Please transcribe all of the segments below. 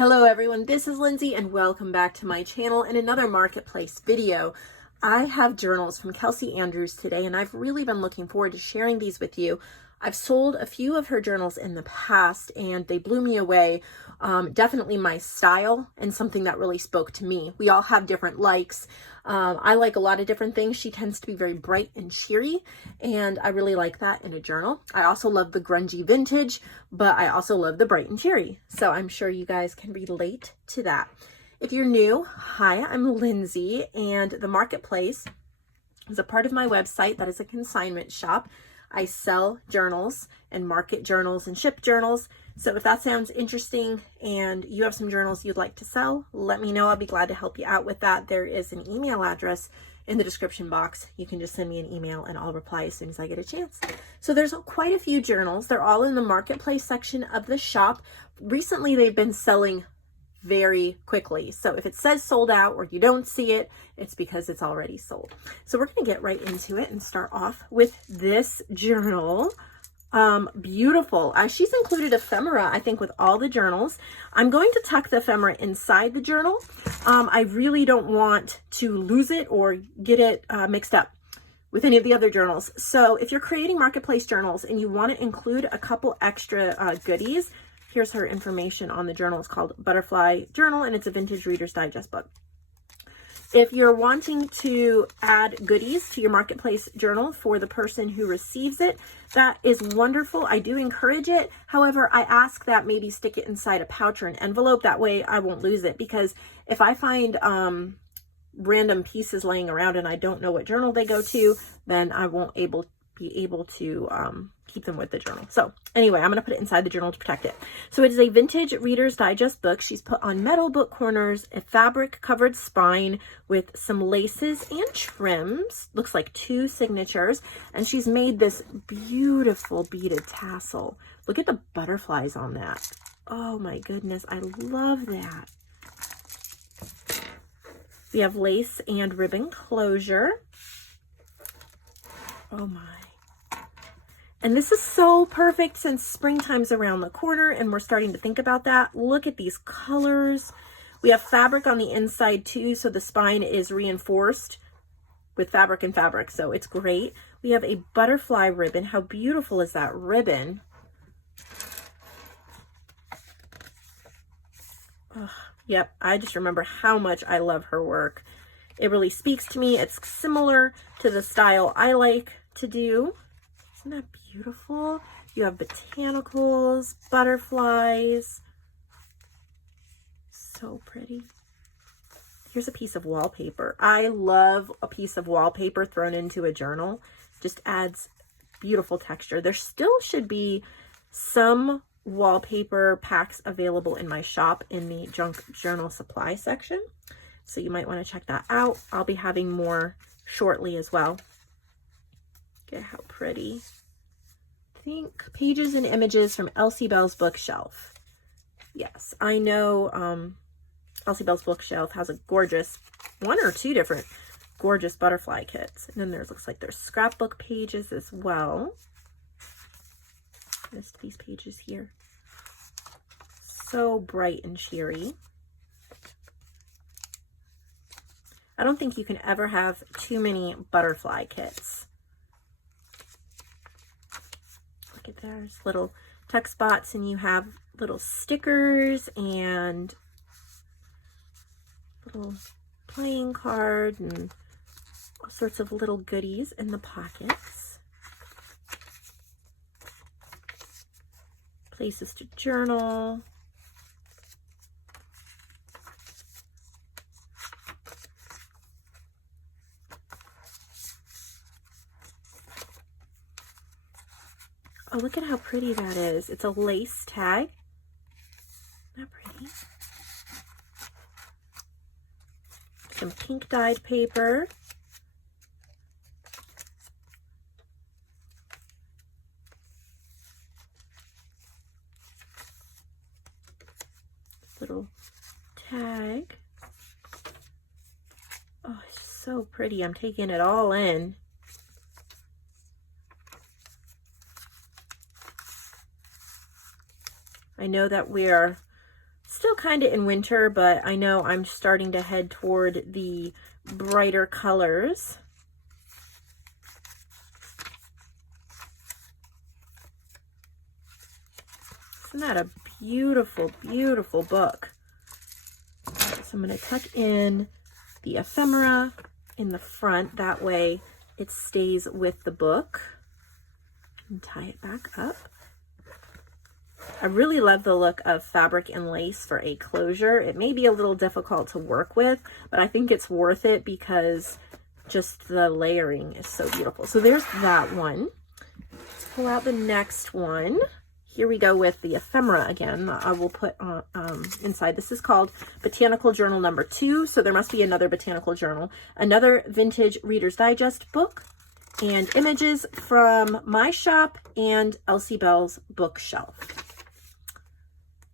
Hello everyone, this is Lindsay and welcome back to my channel and another marketplace video. I have journals from Kelsey Andrews today and I've really been looking forward to sharing these with you. I've sold a few of her journals in the past and they blew me away. Definitely my style and something that really spoke to me. We all have different likes. I like a lot of different things. She tends to be very bright and cheery, and I really like that in a journal. I also love the grungy vintage, but I also love the bright and cheery. So I'm sure you guys can relate to that. If you're new, hi, I'm Lindsay, and the marketplace is a part of my website that is a consignment shop. I sell journals and market journals and ship journals. So if that sounds interesting and you have some journals you'd like to sell, let me know. I'll be glad to help you out with that. There is an email address in the description box. You can just send me an email and I'll reply as soon as I get a chance. So there's quite a few journals. They're all in the marketplace section of the shop. Recently, they've been selling very quickly. So if it says sold out or you don't see it, it's because it's already sold. So we're going to get right into it and start off with this journal. Beautiful. She's included ephemera, I think, with all the journals. I'm going to tuck the ephemera inside the journal. I really don't want to lose it or get it mixed up with any of the other journals. So if you're creating marketplace journals and you want to include a couple extra goodies, here's her information on the journal. It's called Butterfly Journal and it's a vintage Reader's Digest book. If you're wanting to add goodies to your marketplace journal for the person who receives it, that is wonderful. I do encourage it. However, I ask that maybe stick it inside a pouch or an envelope. That way I won't lose it, because if I find random pieces laying around and I don't know what journal they go to, then I won't be able to keep them with the journal. So anyway, I'm going to put it inside the journal to protect it. So it is a vintage Reader's Digest book. She's put on metal book corners, a fabric covered spine with some laces and trims. Looks like 2 signatures. And she's made this beautiful beaded tassel. Look at the butterflies on that. Oh my goodness. I love that. We have lace and ribbon closure. Oh my. And this is so perfect since springtime's around the corner and we're starting to think about that. Look at these colors. We have fabric on the inside too, so the spine is reinforced with fabric and fabric, so it's great. We have a butterfly ribbon. How beautiful is that ribbon? Oh, yep, I just remember how much I love her work. It really speaks to me. It's similar to the style I like to do. Isn't that beautiful? You have botanicals, butterflies. So pretty. Here's a piece of wallpaper. I love a piece of wallpaper thrown into a journal. Just adds beautiful texture. There still should be some wallpaper packs available in my shop in the junk journal supply section. So you might want to check that out. I'll be having more shortly as well. Look at how pretty. Think Pages and Images from Elsie Bell's Bookshelf. Yes, I know Elsie Bell's Bookshelf has a gorgeous, 1 or 2 different gorgeous butterfly kits. And then looks like there's scrapbook pages as well. Missed these pages here. So bright and cheery. I don't think you can ever have too many butterfly kits. Look at there's little tuck spots and you have little stickers and little playing card and all sorts of little goodies in the pockets. Places to journal. Oh, look at how pretty that is. It's a lace tag. Isn't that pretty? Some pink dyed paper. Little tag. Oh, it's so pretty. I'm taking it all in. I know that we're Still kind of in winter, but I know I'm starting to head toward the brighter colors. Isn't that a beautiful, beautiful book? So I'm going to tuck in the ephemera in the front. That way it stays with the book. And tie it back up. I really love the look of fabric and lace for a closure. It may be a little difficult to work with, but I think it's worth it because just the layering is so beautiful. So there's that one. Let's pull out the next one. Here we go with the ephemera again. I will put inside. This is called Botanical Journal number 2. So there must be another Botanical Journal. Another vintage Reader's Digest book. And images from my shop and Elsie Bell's bookshelf.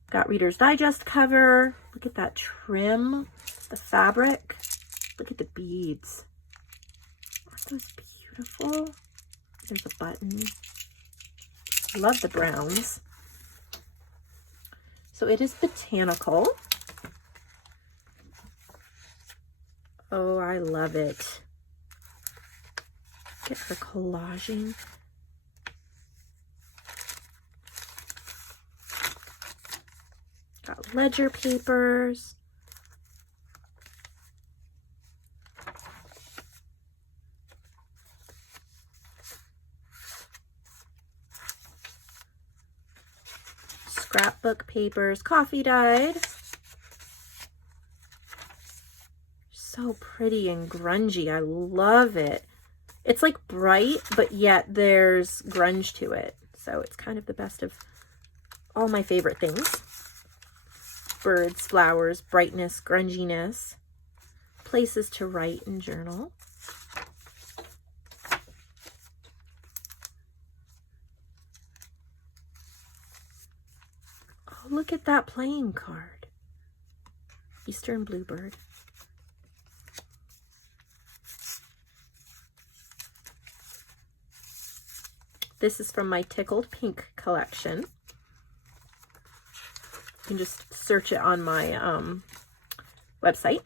Got Reader's Digest cover. Look at that trim, the fabric. Look at the beads. Aren't those beautiful? There's a button. Love the browns. So it is Botanical. Oh, I love it. Get her collaging. Got ledger papers. Scrapbook papers, coffee dyed. So pretty and grungy. I love it. It's like bright, but yet there's grunge to it. So it's kind of the best of all my favorite things. Birds, flowers, brightness, grunginess. Places to write and journal. Oh, look at that playing card. Eastern Bluebird. This is from my Tickled Pink collection. You can just search it on my website.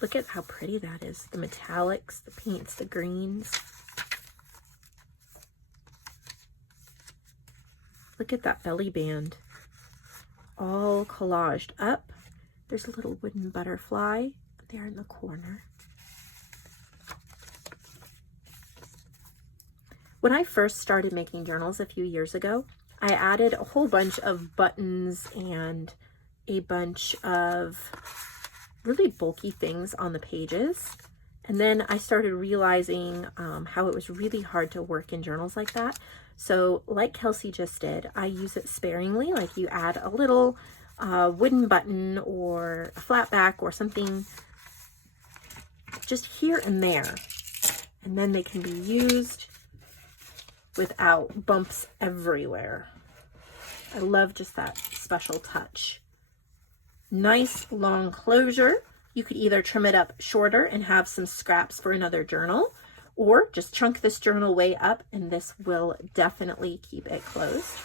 Look at how pretty that is. The metallics, the pinks, the greens. Look at that belly band. All collaged up. There's a little wooden butterfly there in the corner. When I first started making journals a few years ago, I added a whole bunch of buttons and a bunch of really bulky things on the pages. And then I started realizing how it was really hard to work in journals like that. So like Kelsey just did, I use it sparingly, like you add a little wooden button or a flat back or something just here and there. And then they can be used without bumps everywhere. I love just that special touch. Nice long closure. You could either trim it up shorter and have some scraps for another journal, or just chunk this journal way up and this will definitely keep it closed.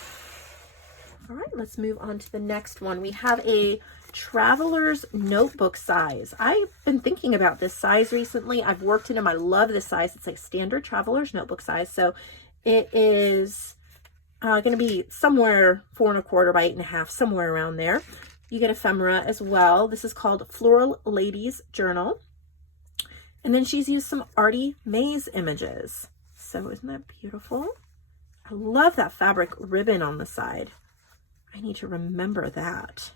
All right, let's move on to the next one. We have a traveler's notebook size. I've been thinking about this size recently. I've worked in them. I love this size. It's like standard traveler's notebook size. So it is going to be somewhere 4 1/4 by 8 1/2, somewhere around there. You get ephemera as well. This is called Floral Ladies Journal. And then she's used some Artie Mays images. So isn't that beautiful? I love that fabric ribbon on the side. I need to remember that.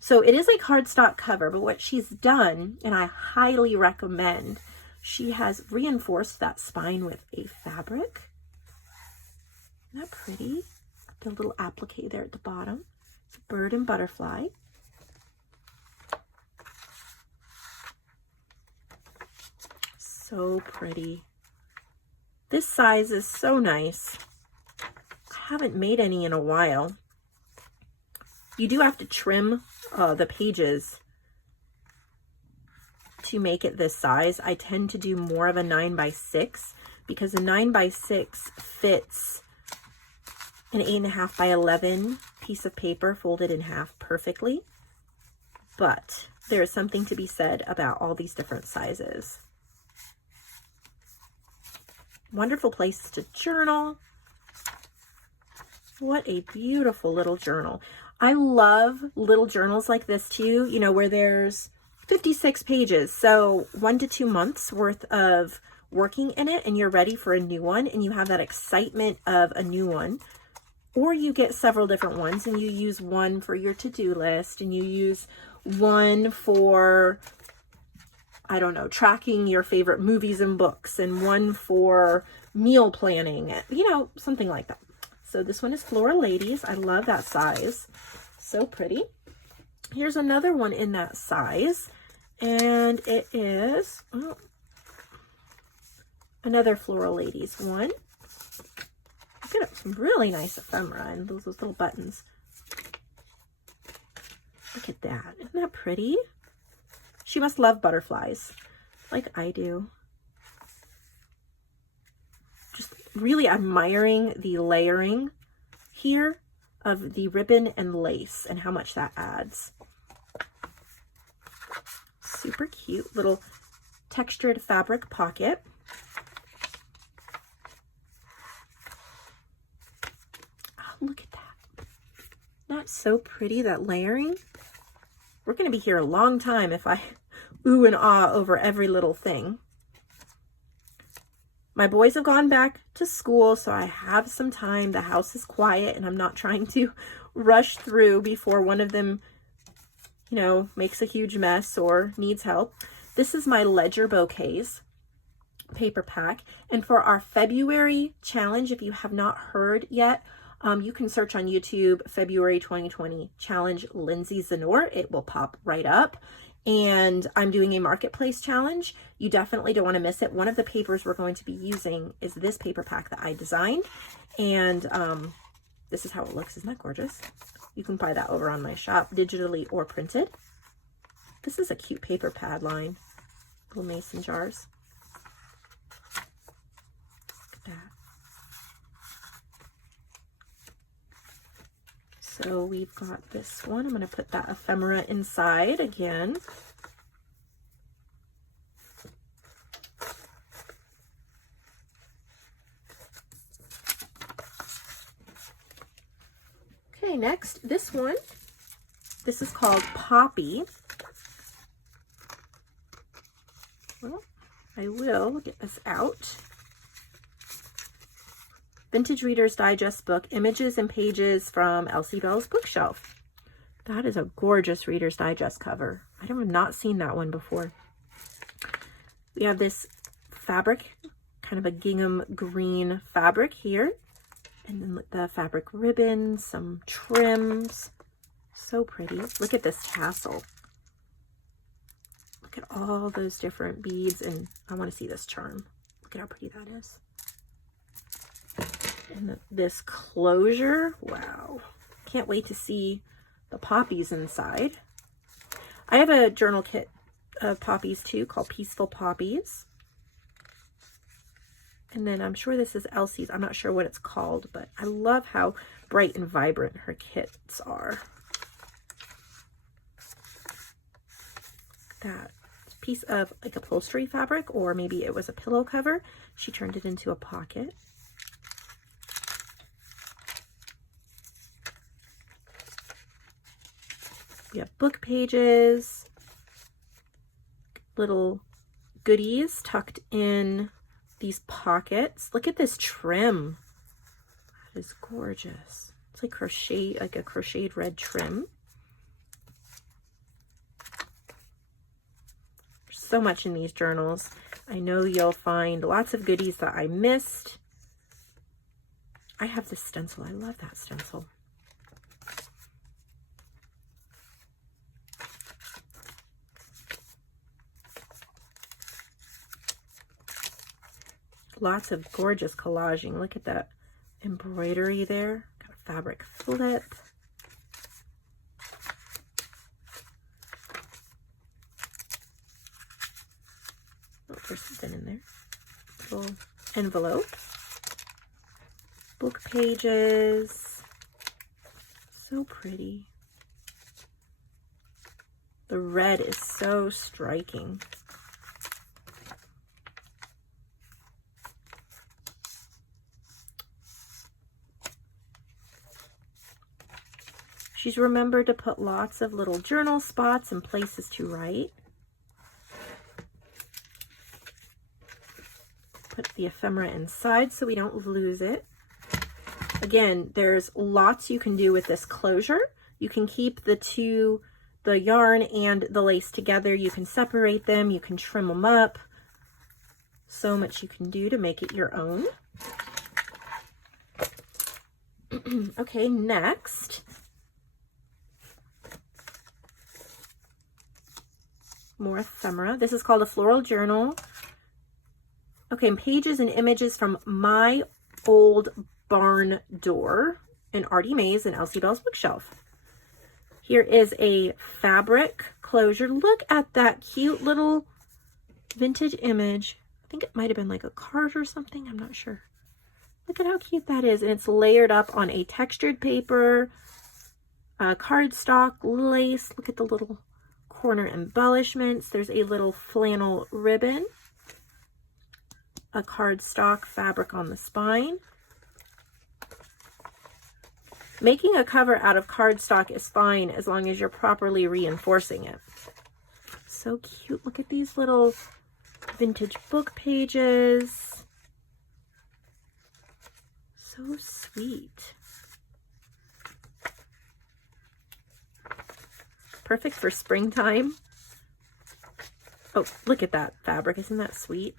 So it is a cardstock cover, but what she's done, and I highly recommend, she has reinforced that spine with a fabric. Isn't that pretty? The little applique there at the bottom. Bird and butterfly. So pretty. This size is so nice. I haven't made any in a while. You do have to trim the pages to make it this size. I tend to do more of a 9 by 6 because a 9 by 6 fits an 8 1/2 by 11 piece of paper folded in half perfectly, but there is something to be said about all these different sizes. Wonderful place to journal. What a beautiful little journal. I love little journals like this too, you know, where there's 56 pages. So 1 to 2 months worth of working in it, and you're ready for a new one, and you have that excitement of a new one. Or you get several different ones and you use one for your to-do list, and you use one for, I don't know, tracking your favorite movies and books, and one for meal planning, you know, something like that. So this one is Floral Ladies. I love that size. So pretty. Here's another one in that size, and it is another Floral Ladies one. Look at some really nice ephemera and those little buttons. Look at that. Isn't that pretty? She must love butterflies like I do. Just really admiring the layering here of the ribbon and lace and how much that adds. Super cute little textured fabric pocket. Oh, look at that. That's so pretty, that layering. We're going to be here a long time if I ooh and ah over every little thing. My boys have gone back to school, so I have some time. The house is quiet, and I'm not trying to rush through before one of them, you know, makes a huge mess or needs help. This is my Ledger Bouquets paper pack. And for our February challenge, if you have not heard yet, you can search on YouTube, February 2020 challenge Lindsay Zenor. It will pop right up. And I'm doing a marketplace challenge. You definitely don't want to miss it. One of the papers we're going to be using is this paper pack that I designed. And this is how it looks. Isn't that gorgeous? You can buy that over on my shop, digitally or printed. This is a cute paper pad line. Little mason jars. Look at that. So we've got this one. I'm going to put that ephemera inside again. Okay, next, this one. This is called Poppy. Well, I will get this out. Vintage Reader's Digest book, Images and Pages from Elsie Bell's Bookshelf. That is a gorgeous Reader's Digest cover. I have not seen that one before. We have this fabric, kind of a gingham green fabric here. And then the fabric ribbon, some trims. So pretty. Look at this tassel. Look at all those different beads, and I want to see this charm. Look at how pretty that is. And this closure, wow. Can't wait to see the poppies inside. I have a journal kit of poppies too called Peaceful Poppies. And then I'm sure this is Elsie's. I'm not sure what it's called, but I love how bright and vibrant her kits are. That piece of like upholstery fabric, or maybe it was a pillow cover. She turned it into a pocket. We have book pages, little goodies tucked in these pockets. Look at this trim. That is gorgeous. It's like crochet, like a crocheted red trim. There's so much in these journals. I know you'll find lots of goodies that I missed. I have this stencil. I love that stencil. Lots of gorgeous collaging. Look at that embroidery there. Got a fabric flip. Oh, there's something in there. Little envelope. Book pages. So pretty. The red is so striking. She's remembered to put lots of little journal spots and places to write. Put the ephemera inside so we don't lose it. Again, there's lots you can do with this closure. You can keep the yarn and the lace together. You can separate them. You can trim them up. So much you can do to make it your own. Okay, next. More ephemera. This is called a floral journal. Okay, pages and images from My Old Barn Door, and Artie Mae's and Elsie Bell's bookshelf. Here is a fabric closure. Look at that cute little vintage image. I think it might have been like a card or something. I'm not sure. Look at how cute that is. And it's layered up on a textured paper, cardstock, lace. Look at the little corner embellishments. There's a little flannel ribbon, a cardstock fabric on the spine. Making a cover out of cardstock is fine as long as you're properly reinforcing it. So cute. Look at these little vintage book pages. So sweet. Perfect for springtime. Oh, look at that fabric. Isn't that sweet?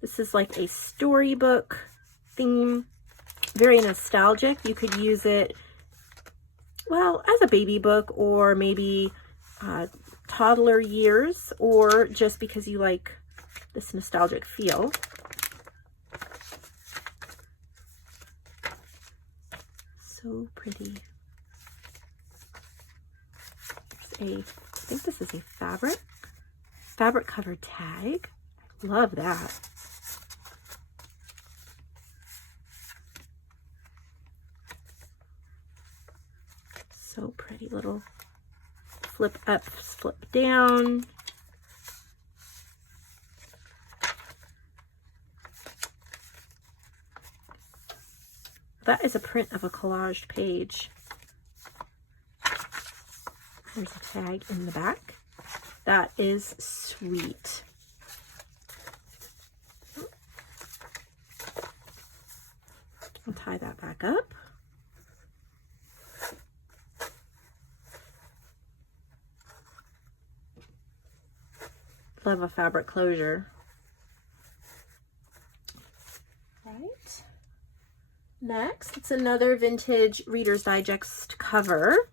This is like a storybook theme, very nostalgic. You could use it, well, as a baby book, or maybe toddler years, or just because you like this nostalgic feel. So pretty. There's I think this is a fabric covered tag. Love that. So pretty. Little flip up, flip down. That is a print of a collaged page. There's a tag in the back. That is sweet. I'll tie that back up. Love a fabric closure. Right. Next, it's another vintage Reader's Digest cover.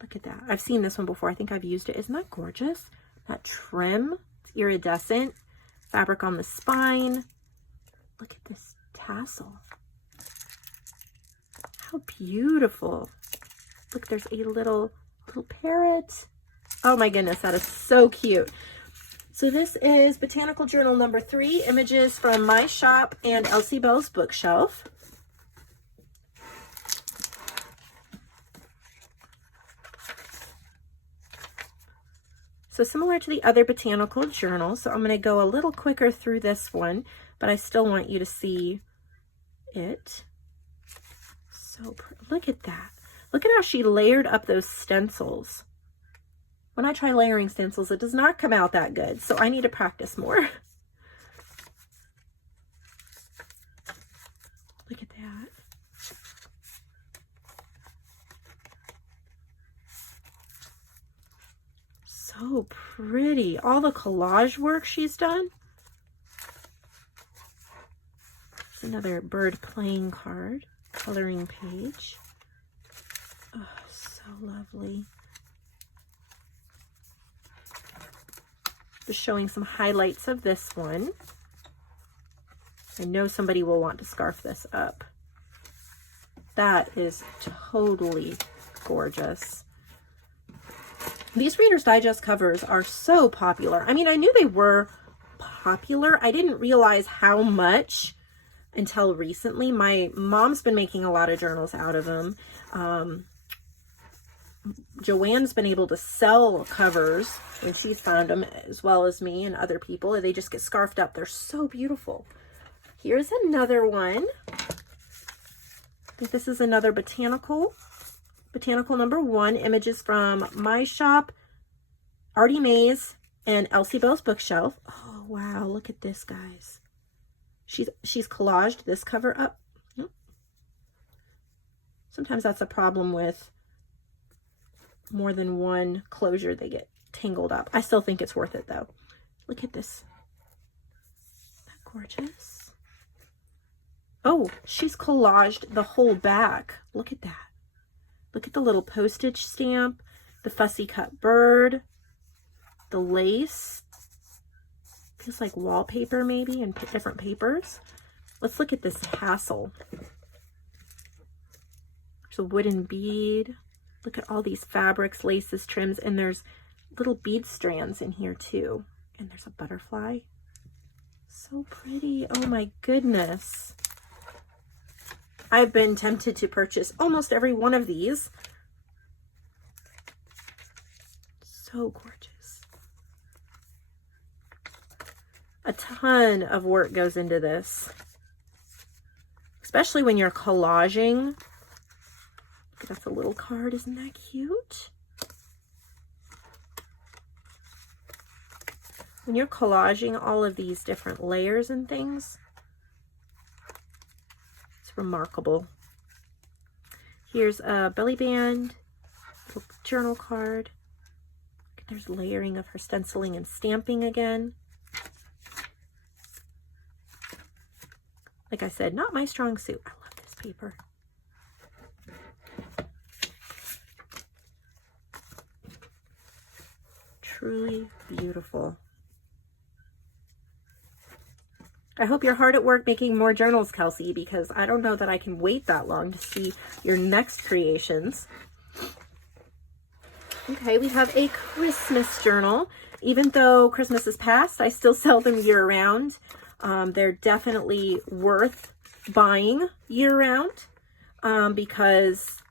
Look at that. I've seen this one before. I think I've used it. Isn't that gorgeous? That trim. It's iridescent. Fabric on the spine. Look at this tassel. How beautiful. Look, there's a little parrot. Oh my goodness, that is so cute. So this is Botanical Journal number 3, images from my shop and Elsie Bell's bookshelf. So similar to the other botanical journals, so I'm going to go a little quicker through this one, but I still want you to see it. So look at that. Look at how she layered up those stencils. When I try layering stencils, it does not come out that good, so I need to practice more. Look at that. So pretty. All the collage work she's done. It's another bird playing card, coloring page. Oh, so lovely. Just showing some highlights of this one. I know somebody will want to scarf this up. That is totally gorgeous. These Reader's Digest covers are so popular. I mean, I knew they were popular. I didn't realize how much until recently. My mom's been making a lot of journals out of them. JoAnn's been able to sell covers when she's found them, as well as me and other people. They just get scarfed up. They're so beautiful. Here's another one. I think this is another Botanical. Botanical #1, images from my shop, Artie Mae's, and Elsie Bell's bookshelf. Oh, wow. Look at this, guys. She's collaged this cover up. Sometimes that's a problem with more than one closure. They get tangled up. I still think it's worth it, though. Look at this. Isn't that gorgeous? Oh, she's collaged the whole back. Look at that. Look at the little postage stamp, the fussy cut bird, the lace. Feels like wallpaper maybe, and different papers. Let's look at this tassel. There's a wooden bead. Look at all these fabrics, laces, trims, and there's little bead strands in here too. And there's a butterfly. So pretty. Oh my goodness. I've been tempted to purchase almost every one of these. So gorgeous. A ton of work goes into this, especially when you're collaging. That's a little card. Isn't that cute? When you're collaging all of these different layers and things, it's remarkable. Here's a belly band, little journal card. There's layering of her stenciling and stamping again. Like I said, not my strong suit. I love this paper. Truly beautiful. I hope you're hard at work making more journals, Kelsey, because I don't know that I can wait that long to see your next creations. Okay, we have a Christmas journal. Even though Christmas is past, I still sell them year-round. They're definitely worth buying year-round because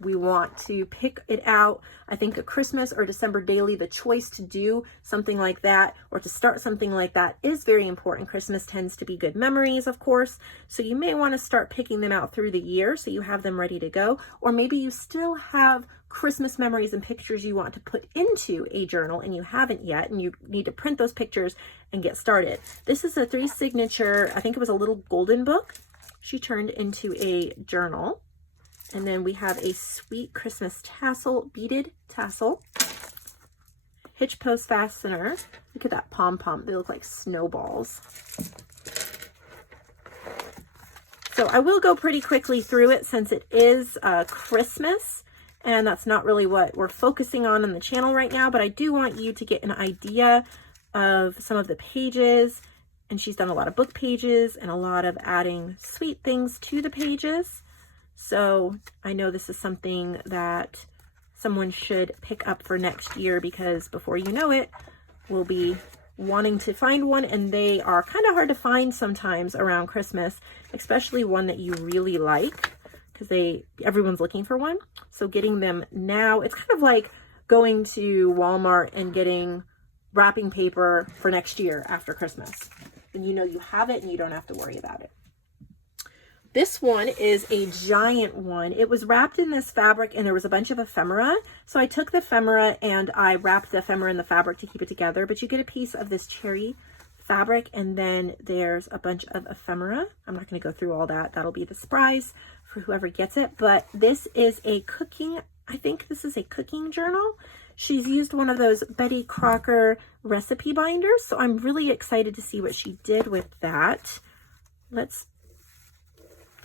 we want to pick it out. I think a Christmas or December daily, the choice to do something like that or to start something like that is very important. Christmas tends to be good memories, of course. So you may want to start picking them out through the year so you have them ready to go. Or maybe you still have Christmas memories and pictures you want to put into a journal and you haven't yet, and you need to print those pictures and get started. This is a 3 signature, I think it was a little golden book she turned into a journal. And then we have a sweet Christmas tassel, beaded tassel, hitch post fastener. Look at that pom-pom. They look like snowballs. So I will go pretty quickly through it since it is Christmas, and that's not really what we're focusing on the channel right now, but I do want you to get an idea of some of the pages. And she's done a lot of book pages and a lot of adding sweet things to the pages. So I know this is something that someone should pick up for next year, because before you know it, we'll be wanting to find one, and they are kind of hard to find sometimes around Christmas, especially one that you really like, because everyone's looking for one. So getting them now, it's kind of like going to Walmart and getting wrapping paper for next year after Christmas. And you know you have it and you don't have to worry about it. This one is a giant one. It was wrapped in this fabric and there was a bunch of ephemera. So I took the ephemera and I wrapped the ephemera in the fabric to keep it together. But you get a piece of this cherry fabric and then there's a bunch of ephemera. I'm not going to go through all that. That'll be the surprise for whoever gets it. But this is a cooking, I think this is a cooking journal. She's used one of those Betty Crocker recipe binders. So I'm really excited to see what she did with that. Let's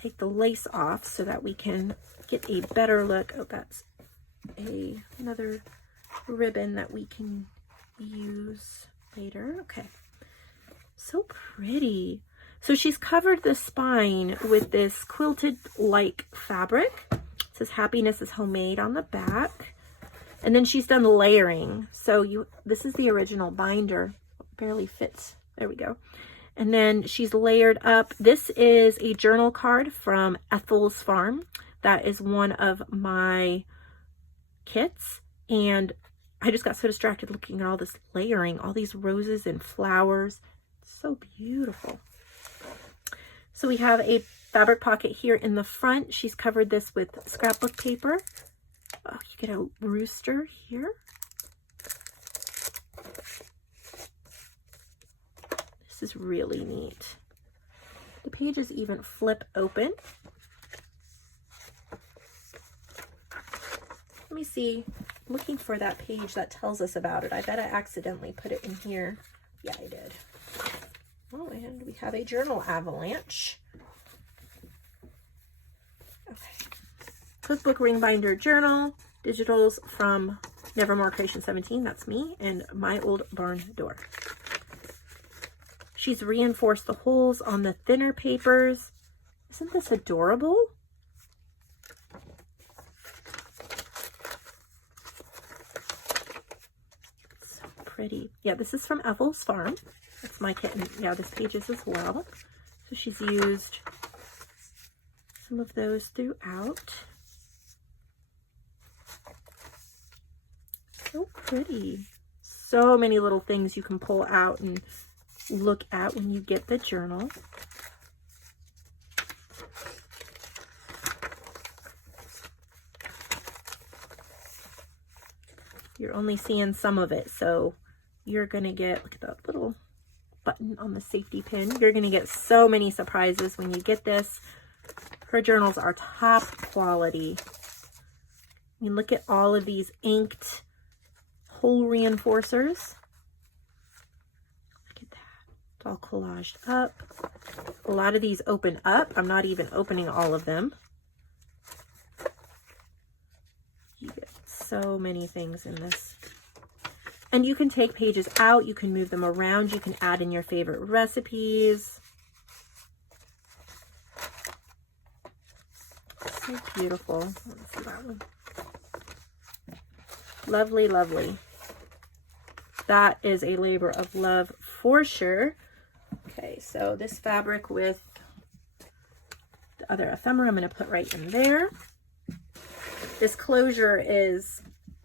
take the lace off so that we can get a better look. Oh, that's another ribbon that we can use later. Okay, so pretty. So she's covered the spine with this quilted like fabric. It says happiness is homemade on the back, and then she's done layering. So this is the original binder. Barely fits. There we go. And then she's layered up. This is a journal card from Ethel's Farm. That is one of my kits. And I just got so distracted looking at all this layering, all these roses and flowers. It's so beautiful. So we have a fabric pocket here in the front. She's covered this with scrapbook paper. Oh, you get a rooster here. This is really neat. The pages even flip open. Let me see. I'm looking for that page that tells us about it. I bet I accidentally put it in here. Yeah, I did. Oh, and we have a journal avalanche. Okay. Cookbook ring binder journal. Digitals from Nevermore Creation 17. That's me. And My Old Barn Door. She's reinforced the holes on the thinner papers. Isn't this adorable? It's so pretty. Yeah, this is from Ethel's Farm. That's my kitten. Yeah, this page is as well. So she's used some of those throughout. So pretty. So many little things you can pull out and look at when you get the journal. You're only seeing some of it, so you're gonna get, look at that little button on the safety pin. You're gonna get so many surprises when you get this. Her journals are top quality. I mean, look at all of these inked hole reinforcers. All collaged up. A lot of these open up. I'm not even opening all of them. You get so many things in this. And you can take pages out. You can move them around. You can add in your favorite recipes. So beautiful. Let's see that one. Lovely, lovely. That is a labor of love for sure. Okay, so this fabric with the other ephemera, I'm going to put right in there. This closure is,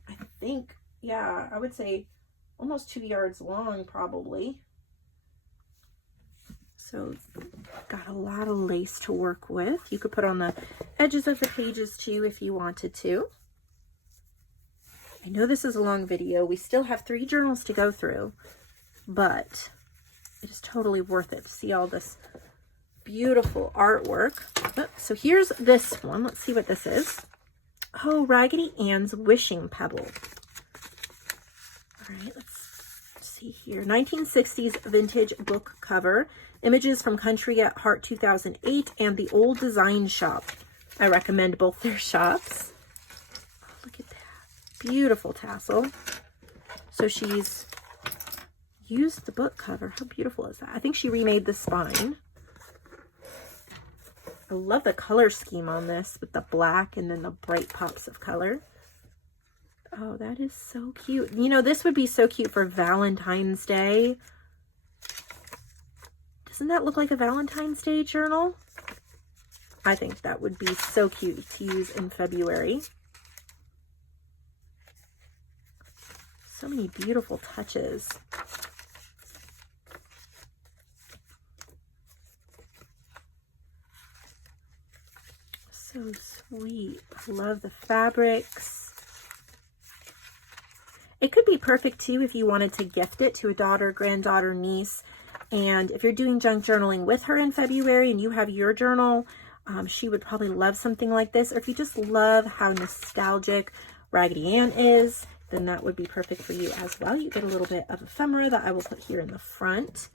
I think, yeah, I would say almost 2 yards long, probably. So got a lot of lace to work with. You could put on the edges of the pages too if you wanted to. I know this is a long video. We still have 3 journals to go through, but it is totally worth it to see all this beautiful artwork. Oh, so here's this one. Let's see what this is. Oh, Raggedy Ann's Wishing Pebble. All right, let's see here. 1960s vintage book cover. Images from Country at Heart 2008 and The Old Design Shop. I recommend both their shops. Oh, look at that. Beautiful tassel. So she's used the book cover. How beautiful is that? I think she remade the spine. I love the color scheme on this with the black and then the bright pops of color. Oh, that is so cute. You know, this would be so cute for Valentine's Day. Doesn't that look like a Valentine's Day journal? I think that would be so cute to use in February. So many beautiful touches. So sweet. I love the fabrics. It could be perfect too if you wanted to gift it to a daughter, granddaughter, niece. And if you're doing junk journaling with her in February and you have your journal, she would probably love something like this. Or if you just love how nostalgic Raggedy Ann is, then that would be perfect for you as well. You get a little bit of ephemera that I will put here in the front.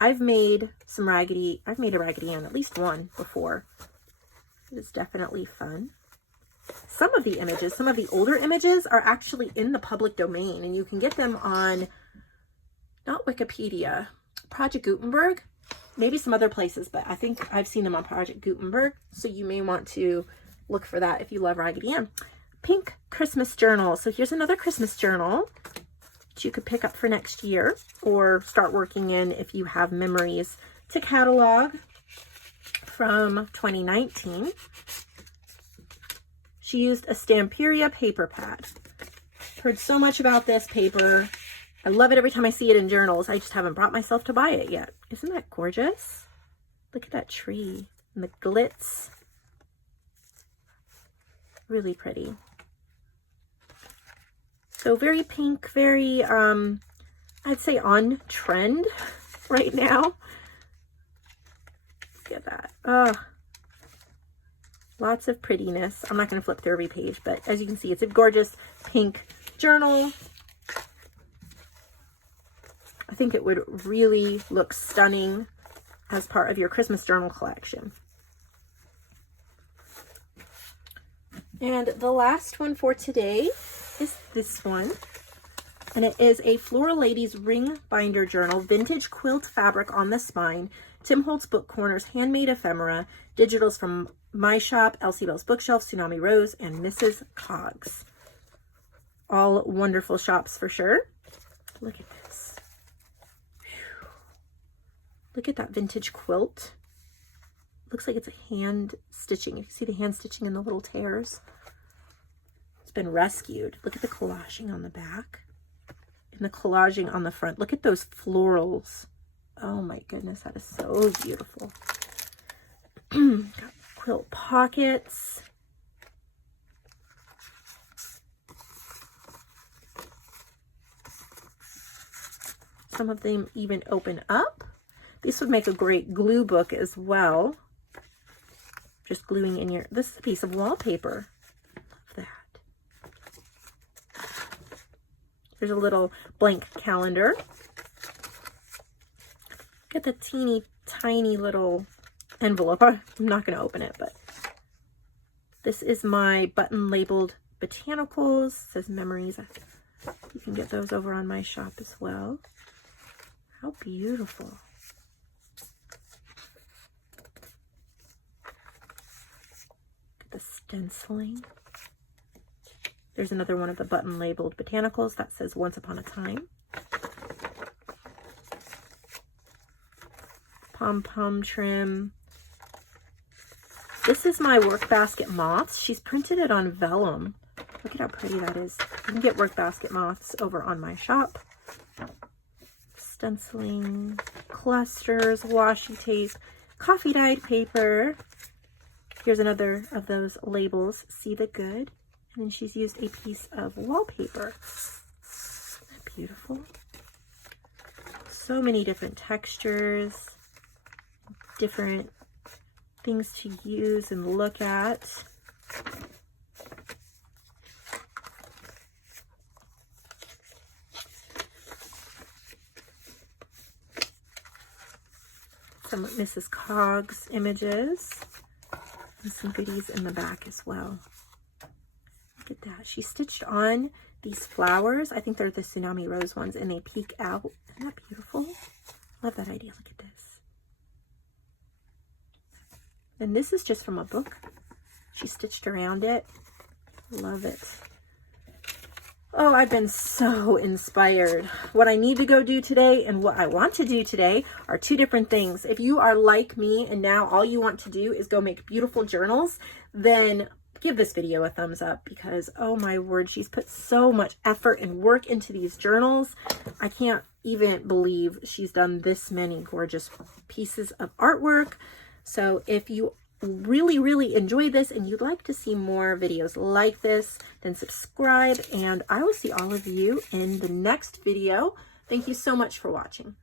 I've made a Raggedy Ann, at least one before. It is definitely fun. Some of the images, some of the older images are actually in the public domain, and you can get them on, not Wikipedia, Project Gutenberg, maybe some other places, but I think I've seen them on Project Gutenberg, so you may want to look for that if you love Raggedy Ann. Pink Christmas journal. So here's another Christmas journal. that you could pick up for next year or start working in if you have memories to catalog from 2019. She used a Stamperia paper pad. Heard so much about this paper. I love it every time I see it in journals. I just haven't brought myself to buy it yet. Isn't that gorgeous? Look at that tree and the glitz. Really pretty. So very pink, very, I'd say on trend right now. Look at that. Lots of prettiness. I'm not going to flip through every page, but as you can see, it's a gorgeous pink journal. I think it would really look stunning as part of your Christmas journal collection. And the last one for today is this one. And it is a Floral Ladies Ring Binder Journal, vintage quilt fabric on the spine, Tim Holtz Book Corners, handmade ephemera, digitals from My Shop, Elsie Bell's Bookshelf, Tsunami Rose, and Mrs. Coggs. All wonderful shops for sure. Look at this. Whew. Look at that vintage quilt. Looks like it's a hand stitching. You can see the hand stitching in the little tears. It's been rescued. Look at the collaging on the back and the collaging on the front. Look at those florals. Oh my goodness, that is so beautiful. Got quilt pockets. Some of them even open up. This would make a great glue book as well. Just gluing in your, this is a piece of wallpaper. Love that. There's a little blank calendar. Look at the teeny tiny little envelope. I'm not going to open it, but this is my button labeled botanicals. It says memories. You can get those over on My Shop as well. How beautiful. Look at the stenciling. There's another one of the button labeled botanicals that says Once Upon a Time. Pom-pom trim. This is my work basket moths. She's printed it on vellum. Look at how pretty that is. You can get work basket moths over on My Shop. Stenciling, clusters, washi tape, coffee dyed paper. Here's another of those labels, See the Good. And then she's used a piece of wallpaper. Isn't that beautiful? So many different textures, different things to use and look at. Some Mrs. Coggs images and some goodies in the back as well. Look at that. She stitched on these flowers. I think they're the Tsunami Rose ones, and they peek out. Isn't that beautiful? Love that idea. Look at this. And this is just from a book. She stitched around it. Love it. Oh, I've been so inspired. What I need to go do today and what I want to do today are two different things. If you are like me and now all you want to do is go make beautiful journals, then give this video a thumbs up because, oh my word, she's put so much effort and work into these journals. I can't even believe she's done this many gorgeous pieces of artwork. So if you really enjoy this and you'd like to see more videos like this, then subscribe, and I will see all of you in the next video. Thank you so much for watching.